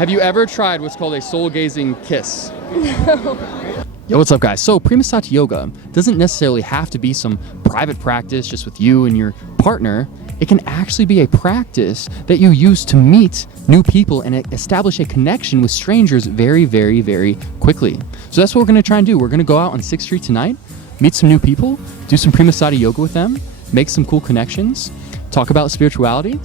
Have you ever tried what's called a soul-gazing kiss? Yo, what's up guys? So Premasati yoga doesn't necessarily have to be some private practice just with you and your partner. It can actually be a practice that you use to meet new people and establish a connection with strangers very, very, very quickly. So that's what we're gonna try and do. We're gonna go out on 6th Street tonight, meet some new people, do some Premasati yoga with them, make some cool connections, talk about spirituality,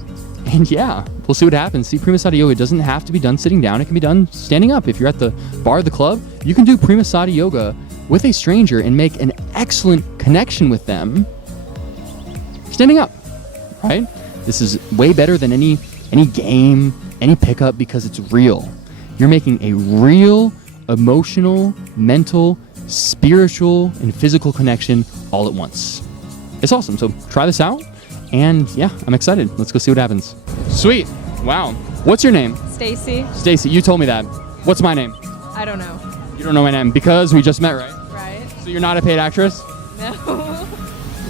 and yeah, we'll see what happens. See, Premasati yoga doesn't have to be done sitting down. It can be done standing up. If you're at the bar of the club, you can do Premasati yoga with a stranger and make an excellent connection with them standing up, right? This is way better than any game, any pickup, because it's real. You're making a real emotional, mental, spiritual, and physical connection all at once. It's awesome. So try this out. And yeah, I'm excited. Let's go see what happens. Sweet. Wow. What's your name? Stacy. Stacy, you told me that. What's my name? I don't know. You don't know my name because we just met, right? Right. So you're not a paid actress? No.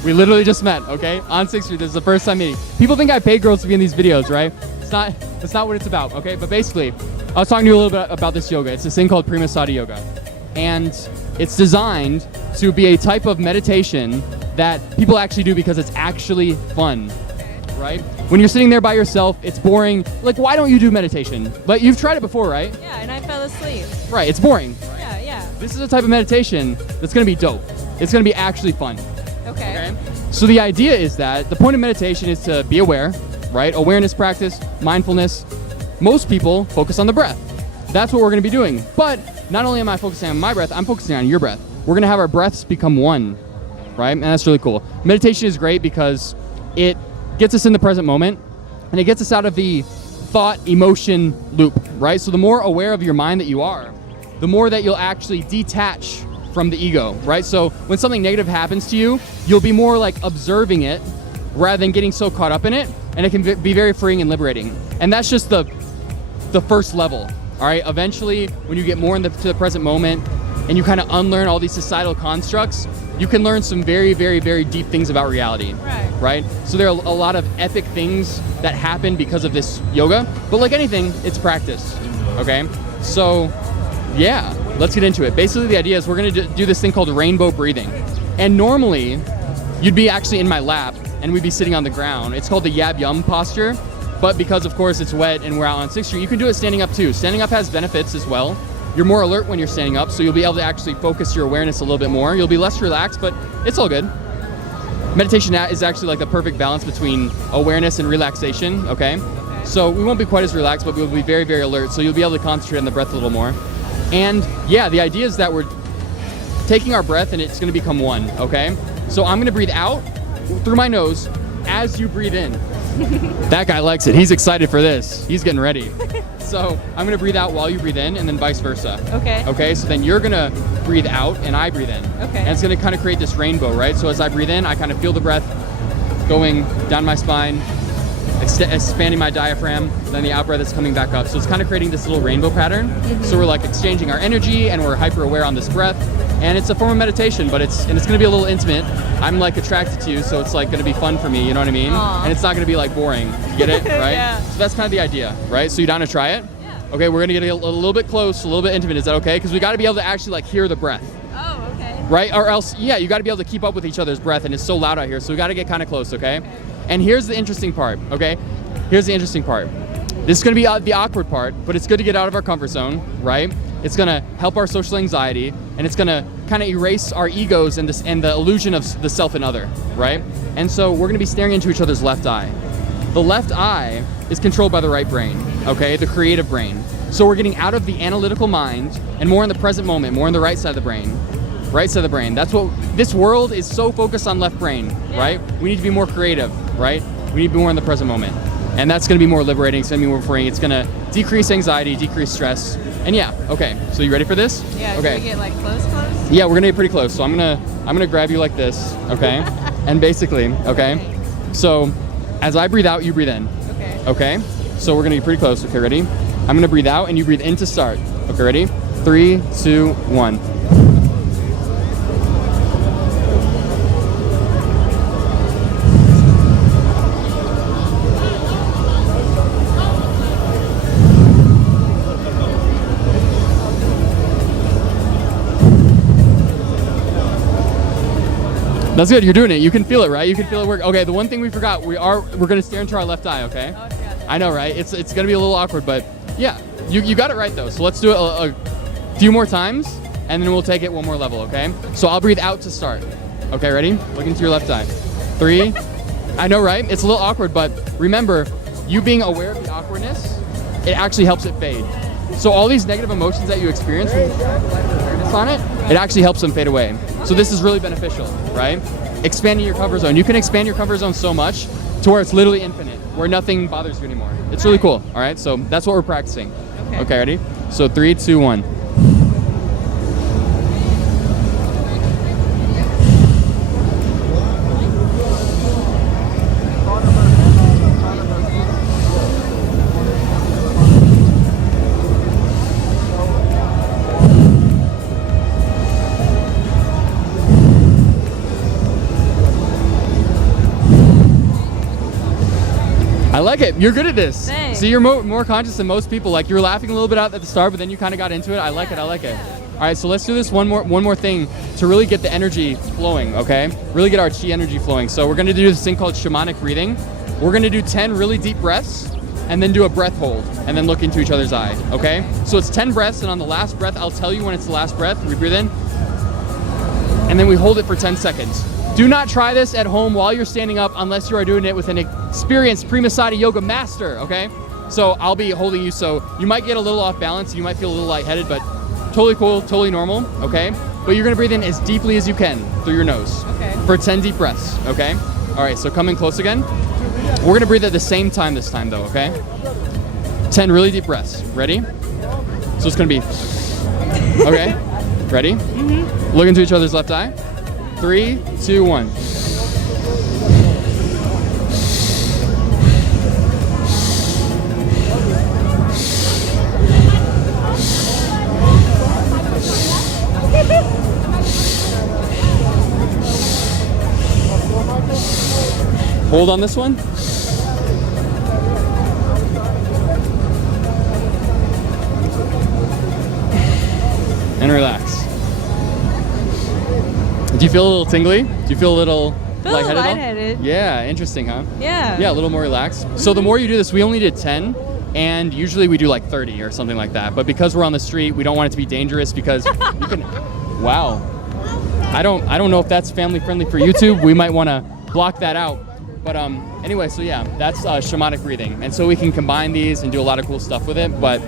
We literally just met, okay? On 6th Street, this is the first time meeting. People think I pay girls to be in these videos, right? That's not what it's about, okay? But basically, I was talking to you a little bit about this yoga. It's this thing called Premasati yoga. And it's designed to be a type of meditation that people actually do because it's actually fun, right? When you're sitting there by yourself, it's boring. Like, why don't you do meditation? But you've tried it before, right? Yeah, and I fell asleep. Right, it's boring. Yeah, yeah. This is a type of meditation that's gonna be dope. It's gonna be actually fun. Okay. So the idea is that the point of meditation is to be aware, right? Awareness practice, mindfulness. Most people focus on the breath. That's what we're gonna be doing. But not only am I focusing on my breath, I'm focusing on your breath. We're gonna have our breaths become one, right? And that's really cool. Meditation is great because it gets us in the present moment and it gets us out of the thought emotion loop, right? So the more aware of your mind that you are, the more that you'll actually detach from the ego, right? So when something negative happens to you, you'll be more like observing it rather than getting so caught up in it, and it can be very freeing and liberating. And that's just the first level, all right? Eventually, when you get more to the present moment and you kind of unlearn all these societal constructs, you can learn some very, very, very deep things about reality, right? So there are a lot of epic things that happen because of this yoga, but like anything, it's practice, okay? So yeah, let's get into it. Basically, the idea is we're gonna do this thing called rainbow breathing. And normally, you'd be actually in my lap and we'd be sitting on the ground. It's called the yab yum posture, but because of course it's wet and we're out on 6th Street, you can do it standing up too. Standing up has benefits as well. You're more alert when you're standing up, so you'll be able to actually focus your awareness a little bit more. You'll be less relaxed, but it's all good. Meditation is actually like the perfect balance between awareness and relaxation, okay? So we won't be quite as relaxed, but we'll be very, very alert, so you'll be able to concentrate on the breath a little more. And yeah, the idea is that we're taking our breath and it's gonna become one, okay? So I'm gonna breathe out through my nose as you breathe in. That guy likes it. He's excited for this. He's getting ready. So I'm gonna breathe out while you breathe in and then vice versa. Okay. Okay, so then you're gonna breathe out and I breathe in. Okay. And it's gonna kind of create this rainbow, right? So as I breathe in, I kind of feel the breath going down my spine, expanding my diaphragm, then the out breath is coming back up. So it's kind of creating this little rainbow pattern. So we're like exchanging our energy and we're hyper aware on this breath. And it's a form of meditation, but it's gonna be a little intimate. I'm like attracted to you, so it's like gonna be fun for me, you know what I mean? Aww. And it's not gonna be like boring, you get it, right? Yeah. So that's kind of the idea, right? So you down to try it? Yeah. Okay, we're gonna get a little bit close, a little bit intimate, is that okay? Because we gotta be able to actually like hear the breath. Oh, okay. Right, or else, yeah, you gotta be able to keep up with each other's breath and it's so loud out here, so we gotta get kind of close, okay? And here's the interesting part, okay? Here's the interesting part. This is gonna be the awkward part, but it's good to get out of our comfort zone, right? It's gonna help our social anxiety, and it's gonna kind of erase our egos and the illusion of the self and other, right? And so we're gonna be staring into each other's left eye. The left eye is controlled by the right brain, okay? The creative brain. So we're getting out of the analytical mind and more in the present moment, more in the right side of the brain. Right side of the brain. That's what, this world is so focused on left brain, right? We need to be more creative, right? We need to be more in the present moment. And that's gonna be more liberating, it's gonna be more freeing, it's gonna decrease anxiety, decrease stress. And yeah, okay, so you ready for this? Yeah, okay. Can we get like close? Yeah, we're gonna get pretty close. So I'm gonna grab you like this, okay? And basically, okay? So as I breathe out, you breathe in. Okay. Okay? So we're gonna get pretty close, okay, ready? I'm gonna breathe out and you breathe in to start. Okay, ready? 3, 2, 1. That's good. You're doing it. You can feel it, right? You can feel it work. Okay, the one thing we forgot, we're gonna stare into our left eye, okay? Oh, yeah. I know, right? It's gonna be a little awkward, but yeah, you got it right though. So let's do it a few more times, and then we'll take it one more level, okay? So I'll breathe out to start. Okay, ready? Look into your left eye. 3. I know, right? It's a little awkward, but remember, you being aware of the awkwardness, it actually helps it fade. So all these negative emotions that you experience when you shine light of awareness on it, it actually helps them fade away. So this is really beneficial, right? Expanding your comfort zone. You can expand your comfort zone so much to where it's literally infinite, where nothing bothers you anymore. It's really cool, all right? So that's what we're practicing. Okay, ready? So 3, 2, 1. I like it. You're good at this. Thanks. See, you're more conscious than most people. Like, you were laughing a little bit out at the start, but then you kind of got into it. I like it. I like it. All right, so let's do this one more thing to really get the energy flowing, okay? Really get our chi energy flowing. So we're going to do this thing called shamanic breathing. We're going to do 10 really deep breaths and then do a breath hold and then look into each other's eye, okay? So it's 10 breaths, and on the last breath, I'll tell you when it's the last breath. We breathe in, and then we hold it for 10 seconds. Do not try this at home while you're standing up unless you are doing it with an experienced Premasati yoga master, okay? So I'll be holding you, so you might get a little off balance, you might feel a little lightheaded, but totally cool, totally normal, okay? But you're gonna breathe in as deeply as you can through your nose. Okay. For 10 deep breaths, okay? All right, so come in close again. We're gonna breathe at the same time this time though, okay? 10 really deep breaths. Ready? So it's gonna be, okay? Ready? Mm-hmm. Look into each other's left eye. 3, 2, 1. Hold on this one. And relax. Do you feel a little tingly? Do you feel a little lightheaded? Lightheaded. Yeah, interesting, huh? Yeah. Yeah, a little more relaxed. So the more you do this, we only did 10, and usually we do like 30 or something like that. But because we're on the street, we don't want it to be dangerous because you can. Wow. I don't know if that's family friendly for YouTube. We might want to block that out. But anyway, so yeah, that's shamanic breathing, and so we can combine these and do a lot of cool stuff with it. But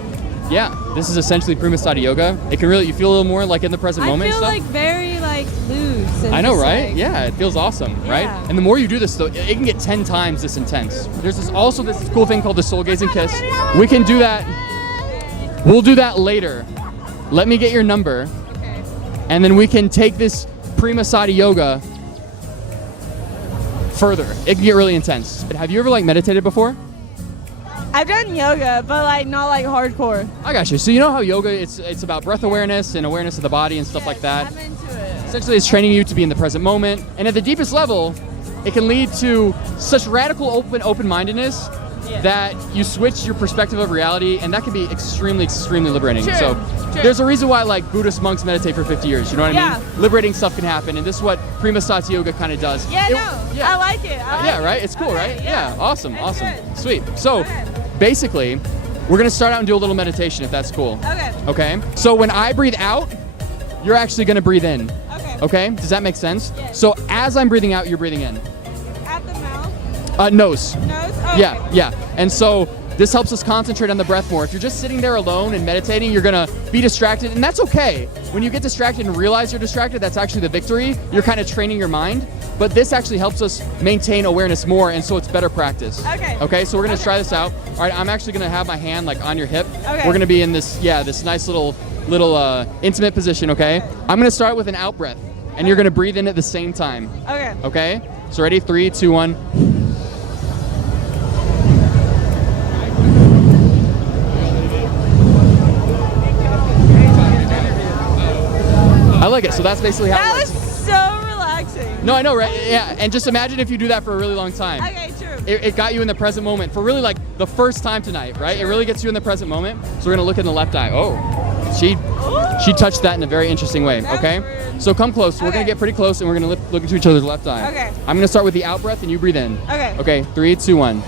yeah, this is essentially Premasati yoga. It can really, you feel a little more like in the present moment. I feel stuff. like very like loose. And I know, just, right? Like, Yeah, it feels awesome, right? Yeah. And the more you do this, though, it can get 10 times this intense. There's also this cool thing called the soul gazing kiss. We can do that. We'll do that later. Let me get your number, Okay. and then we can take this Premasati yoga further. It can get really intense. But have you ever like meditated before? I've done yoga, but like not like hardcore. I got you. So you know how yoga, it's about breath awareness and awareness of the body and stuff like that. I'm into it. Essentially, it's training you to be in the present moment. And at the deepest level, it can lead to such radical open-mindedness that you switch your perspective of reality, and that can be extremely, extremely liberating. True, So true. there's a reason why like Buddhist monks meditate for 50 years. You know what I Yeah. mean? Liberating stuff can happen, and this is what Premasati yoga kind of does. Yeah, Yeah. I like it. I like Yeah, it. right? It's cool, Okay, right? Yeah, awesome, That's awesome. good. Sweet. So Okay. basically, we're gonna start out and do a little meditation if that's cool. Okay. Okay? So when I breathe out, you're actually gonna breathe in. Okay. Okay? Does that make sense? Yes. So as I'm breathing out, you're breathing in. At the mouth, Nose. nose. Oh, Yeah, okay. yeah. And so this helps us concentrate on the breath more. If you're just sitting there alone and meditating, you're gonna be distracted, and that's okay. When you get distracted and realize you're distracted, that's actually the victory. You're kind of training your mind. But this actually helps us maintain awareness more, and so it's better practice. Okay. Okay, so we're gonna Okay. try this out. All right, I'm actually gonna have my hand like on your hip. Okay. We're gonna be in this, this nice little intimate position, okay? I'm gonna start with an out breath, and you're gonna breathe in at the same time. Okay. Okay? So ready? 3, 2, 1. I like it. So that's basically how That it was works. so relaxing. No, I know, right? Yeah, and just imagine if you do that for a really long time. Okay, true. It got you in the present moment for really like the first time tonight, right? It really gets you in the present moment. So we're gonna look in the left eye. Oh, she Ooh. She touched that in a very interesting way, That was okay? weird. So come close. We're Okay. gonna get pretty close and we're gonna look into each other's left eye. Okay. I'm gonna start with the out breath and you breathe in. Okay. Okay, 3, 2, 1.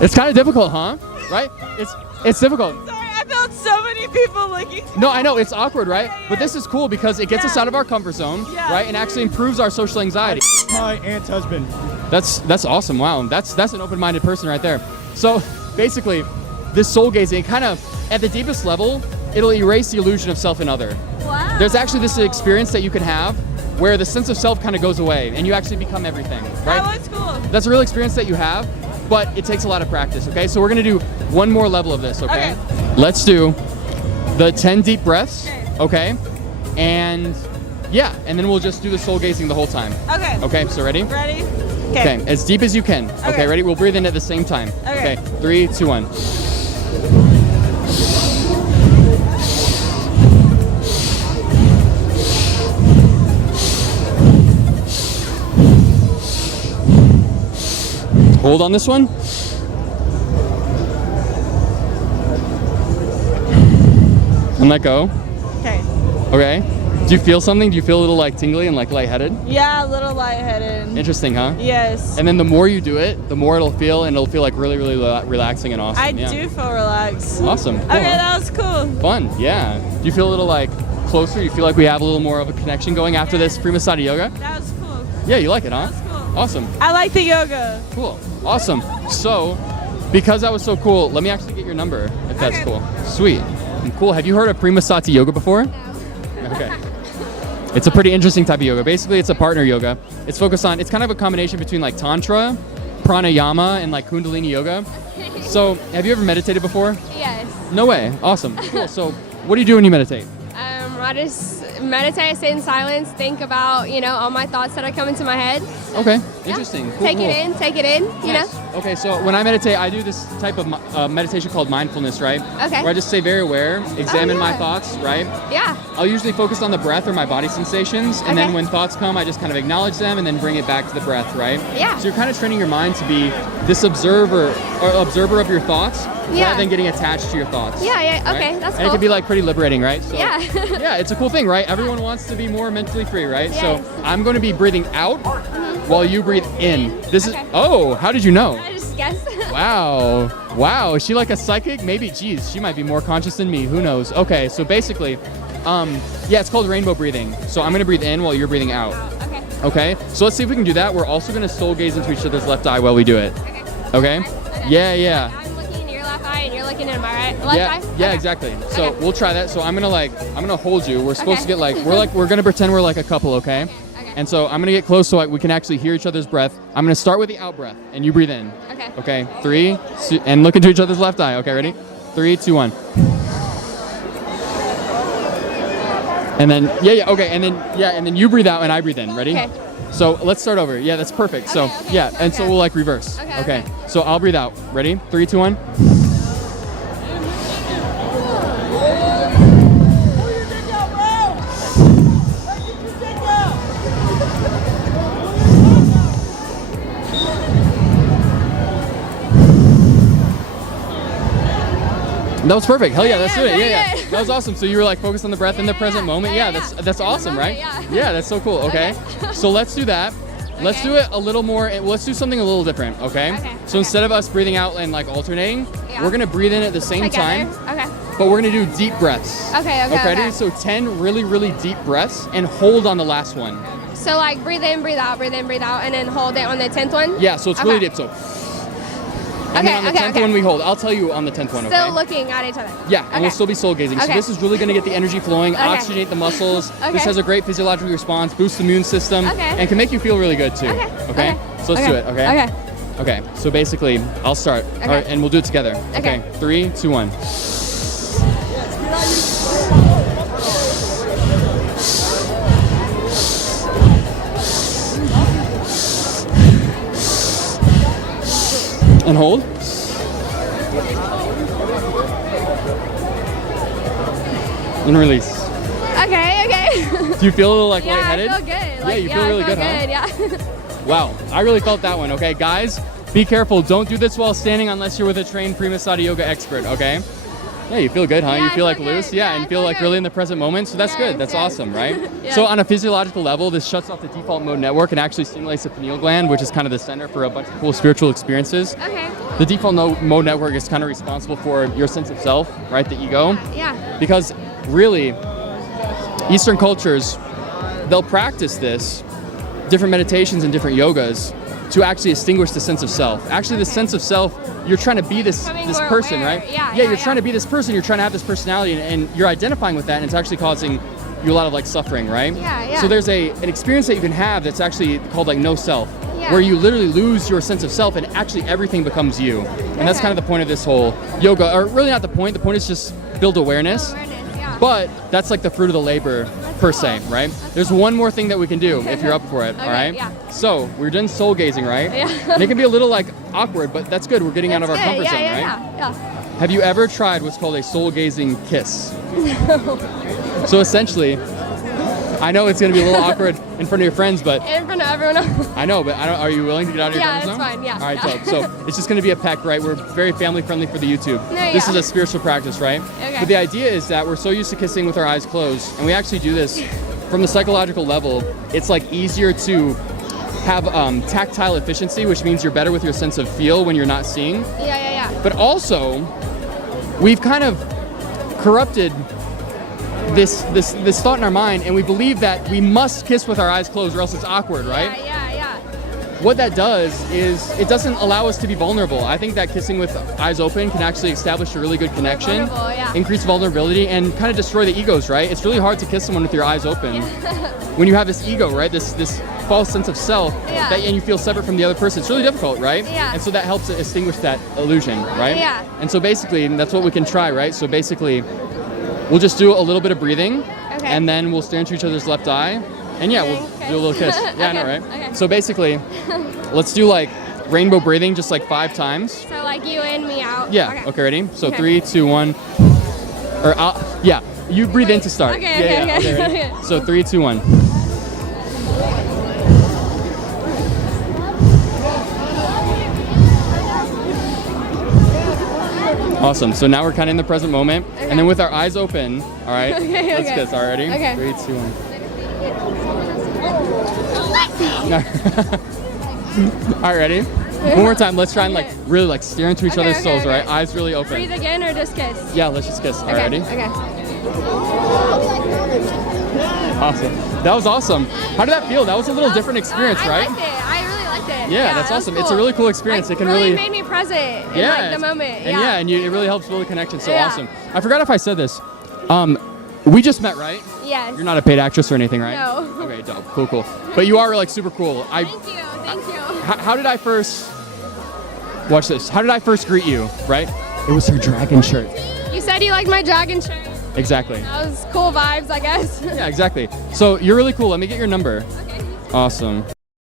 It's kind of difficult, huh? Right? It's difficult. Sorry, I felt so many people looking. No, I know, it's awkward, right? Yeah. But this is cool because it gets us Yeah. out of our comfort zone, Yeah. right? And actually improves our social anxiety. My aunt's husband. That's awesome. Wow. That's an open-minded person right there. So basically, this soul gazing kind of at the deepest level, it'll erase the illusion of self and other. Wow. There's actually this experience that you can have where the sense of self kind of goes away and you actually become everything, right? That was cool. That's a real experience that you have, but it takes a lot of practice, okay? So we're gonna do one more level of this, okay? Okay. Let's do the 10 deep breaths, Okay. okay? And yeah, and then we'll just do the soul gazing the whole time. Okay. Okay, so ready? Ready? Okay, as deep as you can. Okay, Okay. ready? We'll breathe in at the same time. Okay. 3, 2, 1. Hold on this one. And let go. Okay. Okay. Do you feel something? Do you feel a little like tingly and like lightheaded? Yeah, a little lightheaded. Interesting, huh? Yes. And then the more you do it, the more it'll feel, and it'll feel like really, really relaxing and awesome. I yeah. do feel relaxed. Awesome. Cool. Okay, that was cool. Fun. Yeah. Do you feel a little like closer? You feel like we have a little more of a connection going after this Premasati yoga? That was cool. Yeah, you like it, huh? That was cool. Awesome. I like the yoga. Cool. Awesome. So, because that was so cool, let me actually get your number, if that's Okay. cool. Sweet. Cool. Have you heard of Premasati yoga before? Okay. It's a pretty interesting type of yoga. Basically, it's a partner yoga. It's focused on, it's kind of a combination between like Tantra, Pranayama, and like Kundalini yoga. So, have you ever meditated before? Yes. No way. Awesome. Cool. So, what do you do when you meditate? I just meditate, sit in silence, think about, all my thoughts that are coming to my head. Okay. Interesting. Cool, Take cool. it in, you Nice. know? Okay, so when I meditate, I do this type of meditation called mindfulness, right? Okay. Where I just stay very aware, examine my yeah. thoughts, right? Yeah. I'll usually focus on the breath or my body sensations, and then Okay. when thoughts come, I just kind of acknowledge them and then bring it back to the breath, right? Yeah. So you're kind of training your mind to be this observer of your thoughts, Yeah. rather than getting attached to your thoughts. Yeah, yeah, right? okay, that's And it cool. can be like pretty liberating, right? So, Yeah. yeah, it's a cool thing, right? Everyone wants to be more mentally free, right? Yes. So I'm going to be breathing out while you breathe in. This Okay. is, oh, how did you know? I just guess. Wow. Wow. Is she like a psychic? Maybe. Geez, she might be more conscious than me. Who knows? Okay, so basically, yeah, it's called rainbow breathing. So I'm going to breathe in while you're breathing out. Okay. Okay? So let's see if we can do that. We're also going to soul gaze into each other's left eye while we do it. Okay. Okay? Yeah, yeah. I'm looking in your left eye and you're looking in my left Yeah, eye? yeah, Okay. exactly. So Okay. we'll try that. So I'm gonna hold you. We're supposed to Okay. get we're gonna pretend we're like a couple, okay? Okay. And so I'm gonna get close so we can actually hear each other's breath. I'm gonna start with the out breath, and you breathe in. Okay. Okay, 3, and look into each other's left eye. Okay, ready? 3, 2, 1. And then okay, and then you breathe out and I breathe in. Ready? Okay. So let's start over. Yeah, that's perfect. So Okay, okay, yeah, and so okay. we'll like reverse. Okay, Okay. okay. So I'll breathe out. Ready? 3, 2, 1. That was perfect. Hell yeah, let's do it. Yeah, yeah. Okay. That was awesome. So you were like focused on the breath in the present moment. Yeah, that's awesome, right? moment, Yeah, that's so cool. Okay. So let's do that. Let's Okay. do it a little more. Let's do something a little different. Okay. Okay, So okay. instead of us breathing out and like alternating, Yeah. we're gonna breathe in at the same Together? time, Okay. but we're gonna do deep breaths. Okay, okay, Ready? okay. So 10 really, really deep breaths and hold on the last one. So like breathe in, breathe out, and then hold it on the 10th one? Yeah. So it's really Okay. deep. So. And then Okay, on the okay, 10th okay. one we hold. I'll tell you on the 10th one. Still Okay. looking at each other. Yeah, and Okay. we'll still be soul gazing. So Okay. this is really going to get the energy flowing, Okay. oxygenate the muscles. This Okay. has a great physiological response, boosts the immune system, Okay. and can make you feel really good too. Okay. Okay? So let's Okay. do it, okay? Okay. Okay, so basically, I'll start. Okay. All right, and we'll do it together. Okay. 3, 2, 1. And hold. And release. Okay, okay. Do you feel a little like Yeah, lightheaded? I feel good. Like, you feel really good, huh? Yeah. Wow, I really felt that one. Okay, guys, be careful. Don't do this while standing unless you're with a trained Premasati yoga expert. Okay. Yeah, you feel good, huh? Yeah, You I feel feel like good. loose, Yeah, and I you feel feel like good. really in the present moment. So that's Yes, good. That's yes. awesome, right? Yes. So on a physiological level, this shuts off the default mode network and actually stimulates the pineal gland, which is kind of the center for a bunch of cool spiritual experiences. Okay. The default mode network is kind of responsible for your sense of self, right? The ego. Yeah. Because really, Eastern cultures, they'll practice this, different meditations and different yogas, to actually extinguish the sense of self. Actually, the sense of self, you're trying to be this Becoming this more person, aware. right? Yeah, you're yeah. trying to be this person. You're trying to have this personality, and you're identifying with that, and it's actually causing you a lot of like suffering, right? Yeah, yeah. So there's an experience that you can have that's actually called like no self, Yeah. where you literally lose your sense of self, and actually everything becomes you. And that's Okay. kind of the point of this whole yoga, or really not the point. The point is just build awareness. Awareness, yeah. But that's like the fruit of the labor, per se, right? There's one more thing that we can do if you're up for it, all right? yeah. So we're done soul gazing, right? Yeah. And it can be a little like awkward, but that's good. We're getting out of our That's comfort good. zone, yeah, right? Yeah. Have you ever tried what's called a soul gazing kiss? So essentially, I know it's gonna be a little awkward in front of your friends, but In front of everyone else. I know, but are you willing to get out of your Yeah, comfort that's zone? fine, yeah, All right, yeah. dope. So it's just going to be a peck, right? We're very family friendly for the YouTube. This yeah. is a spiritual practice, right? Okay. But the idea is that we're so used to kissing with our eyes closed, and we actually do this from the psychological level. It's like easier to have tactile efficiency, which means you're better with your sense of feel when you're not seeing. Yeah. But also, we've kind of corrupted this thought in our mind, and we believe that we must kiss with our eyes closed or else it's awkward, right? Yeah. What that does is it doesn't allow us to be vulnerable. I think that kissing with eyes open can actually establish a really good connection, vulnerable, yeah. increase vulnerability, and kind of destroy the egos, right? It's really hard to kiss someone with your eyes open when you have this ego, right? This false sense of self, Yeah. and you feel separate from the other person. It's really difficult, right? Yeah. And so that helps extinguish that illusion, right? Yeah. And so basically, that's what we can try, right? So basically, we'll just do a little bit of breathing, Okay. and then we'll stare into each other's left eye, and yeah, we'll Okay. do a little kiss. Yeah, I know, Okay, right? okay. So basically, let's do like rainbow breathing just like 5 times. So like you in, me out. Yeah. Okay, ready? So Okay. 3, 2, 1. Or yeah, you breathe in to start. Okay, yeah, okay. ready? Okay. So 3, 2, 1. Awesome. So now we're kind of in the present moment, and then with our eyes open, all right? Okay, Let's okay. kiss. All right, ready? Okay. 3, 2, 1. All right, ready? One more time. Let's try and like really like stare into each Okay, other's okay, souls, all right? okay. Eyes really open. Breathe again or just kiss? Yeah, let's just kiss. All right, ready? Okay. Awesome. That was awesome. How did that feel? That was a little different experience, I right? liked it. I really liked it. Yeah, that's that was awesome. It's a cool. really cool experience. Like, It can really really made me present in yeah, like the moment. And yeah, and it really helps build a connection. So Yeah. awesome. I forgot if I said this. We just met, right? Yes. You're not a paid actress or anything, right? No. Okay, dope. Cool. But you are like super cool. Thank you. How did I first watch this? How did I first greet you? Right? It was her dragon shirt. You said you liked my dragon shirt. Exactly. That was cool vibes, I guess. Yeah, exactly. So you're really cool. Let me get your number. Okay. Awesome.